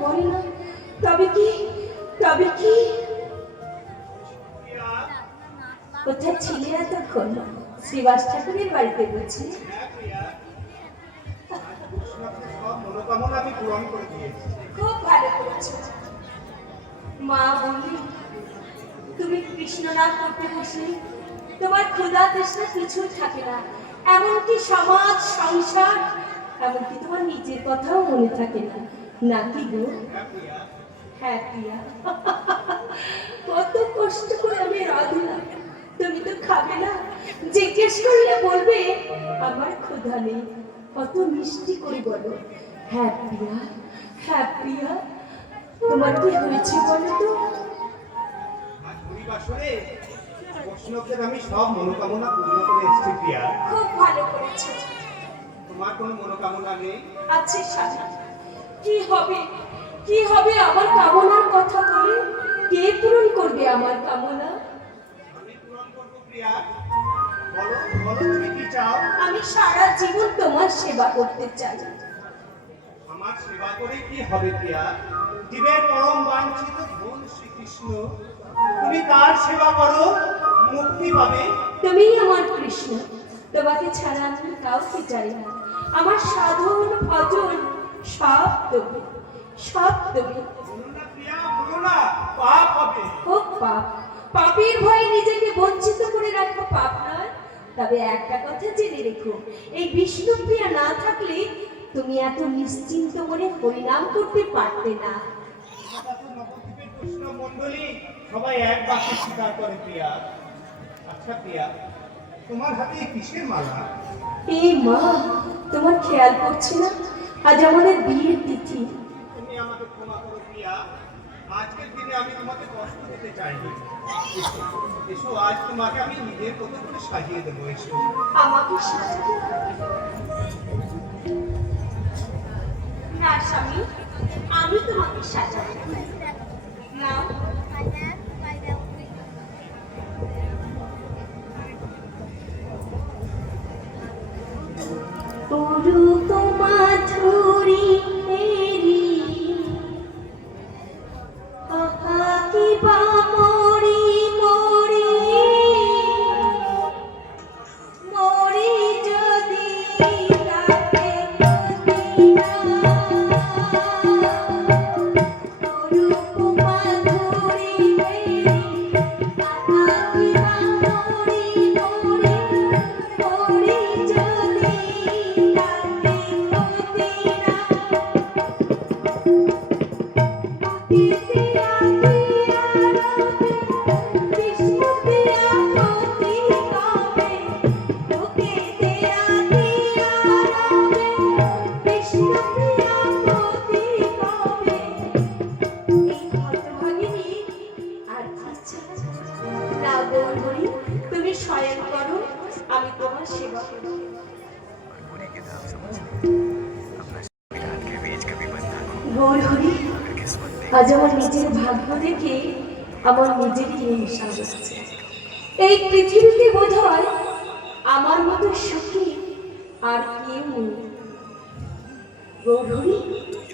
করে না তবে কি তবে কি কোথায় ছিলে এতক্ষণ? শ্রীবাস ঠাকুরের বাড়িতে বুঝছি। খুব ভালো করেছো। মা বললি তুমি কৃষ্ণ নাম করতে বসলে তোমার ক্ষুধা তৃষ্ণা কিছু থাকে না, এমনকি সমাজ সংসার এমনকি তোমার নিজের কথাও মনে থাকে না, নাকি গো? হ্যাঁ প্রিয়া, কত কষ্ট করে আমি রাঁধলাম, তুমি তো খাবে না। জিজ্ঞেস করলে বলবে আমার ক্ষুধা নেই। কত মিষ্টি করে বলো হ্যাঁ প্রিয়া, হ্যাঁ প্রিয়া। তোমার কি হয়েছে বলো তো? বৈষ্ণবদের আমি সব মনোকামনা পূর্ণ করে এসেছি প্রিয়া। খুব ভালো করেছো। তোমার কোনো মনোকামনা নেই? আছে স্বামী, কি হবে কি হবে আমার কামনার কথা বলে? কে পূরণ করবে আমার কামনা? আমি পূরণ করব প্রিয়া। বলো বলো তুমি কি চাও? আমি সারা জীবন তোমার সেবা করতে চাই। আমার সেবা করে কি হবে প্রিয়া? জীবের পরম বাঞ্ছিত ধন শ্রীকৃষ্ণ, তুমি তার সেবা করো, মুক্তি পাবে। তুমিই আমার কৃষ্ণ, তোমাকে ছাড়া আমি কাউকে চাই না। আমার সাধন ভজন সব তুমি, সব তুমি। বলো না প্রিয়া, বলো না, পাপ হবে। হোক পাপ, পাপের ভয়ে নিজেকে বঞ্চিত করে রাখো পাপ নয়। তবে একটা কথা জেনে রেখো, এই বিষ্ণুপ্রিয়া না থাকলে তুমি এত নিশ্চিন্ত মনে হরিনাম করতে পারতে না। নবদ্বীপের বৈষ্ণব মণ্ডলী সবাই এক বাক্যে স্বীকার করে প্রিয়া। আচ্ছা প্রিয়া, তোমার হাতে কিসের মালা? এই মা, তোমার খেয়াল করছে না আজ আমাদের বিয়ের তিথি? তুমি আমাকে ক্ষমা করো প্রিয়া, আজকের দিনে আমি তোমাকে কষ্ট দিতে চাইনি। এসো এসো, আজ তোমাকে আমি নিজের মতো করে সাজিয়ে দেবো। এসো। আমাকে সাজাবে না স্বামী, আমি তোমাকে সাজাবো না। অরূপ মাধুরী মেরি আহা কি বা মরি মরি মরি যদি তাকে মদিনা। অরূপ মাধুরী মেরি আহা কি বা মরি মরি মরি যদি তাকে মদিনা। দিয়া দিয়া রবে বিষ্ণু দিয়া পতি কবে, ওকে দিয়া দিয়া রবে বিষ্ণু দিয়া পতি কবে। এই হতভাগিনী আর কি চায় না? গৌরী, তুমি শয়ন করো, আমি তোমার সেবা করব। গৌরী, আজ আমার নিজের ভাগ্য দেখে আমার নিজেরই হিংসা হচ্ছে। এই পৃথিবীতে বোধ হয় আমার মতো সুখী আর কেউ নেই। গৌরী,